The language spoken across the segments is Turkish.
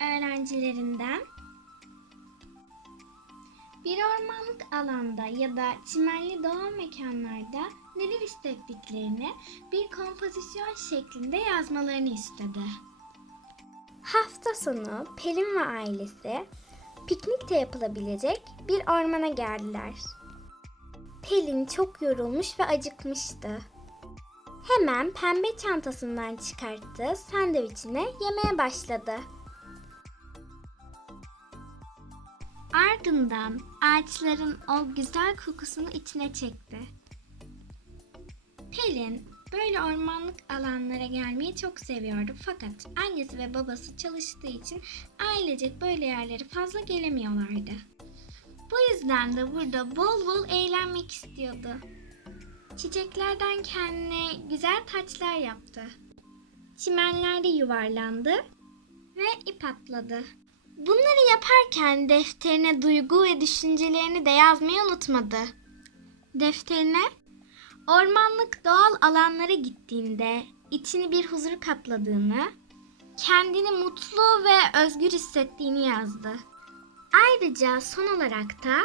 öğrencilerinden bir ormanlık alanda ya da çimenli doğal mekanlarda neler hissettiklerini bir kompozisyon şeklinde yazmalarını istedi. Hafta sonu Pelin ve ailesi piknikte yapılabilecek bir ormana geldiler. Pelin çok yorulmuş ve acıkmıştı. Hemen pembe çantasından çıkarttı, sandviçini yemeye başladı. Ardından ağaçların o güzel kokusunu içine çekti. Pelin böyle ormanlık alanlara gelmeyi çok seviyordu fakat annesi ve babası çalıştığı için ailecek böyle yerlere fazla gelemiyorlardı. Bu yüzden de burada bol bol eğlenmek istiyordu. Çiçeklerden kendine güzel taçlar yaptı. Çimenlerde yuvarlandı ve ip atladı. Bunları yaparken defterine duygu ve düşüncelerini de yazmayı unutmadı. Defterine ormanlık doğal alanlara gittiğinde içini bir huzur kapladığını, kendini mutlu ve özgür hissettiğini yazdı. Ayrıca son olarak da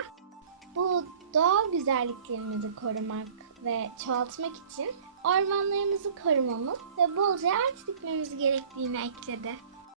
bu doğal güzelliklerimizi korumak ve çoğaltmak için ormanlarımızı korumamız ve bolca ağaç dikmemiz gerektiğini ekledi.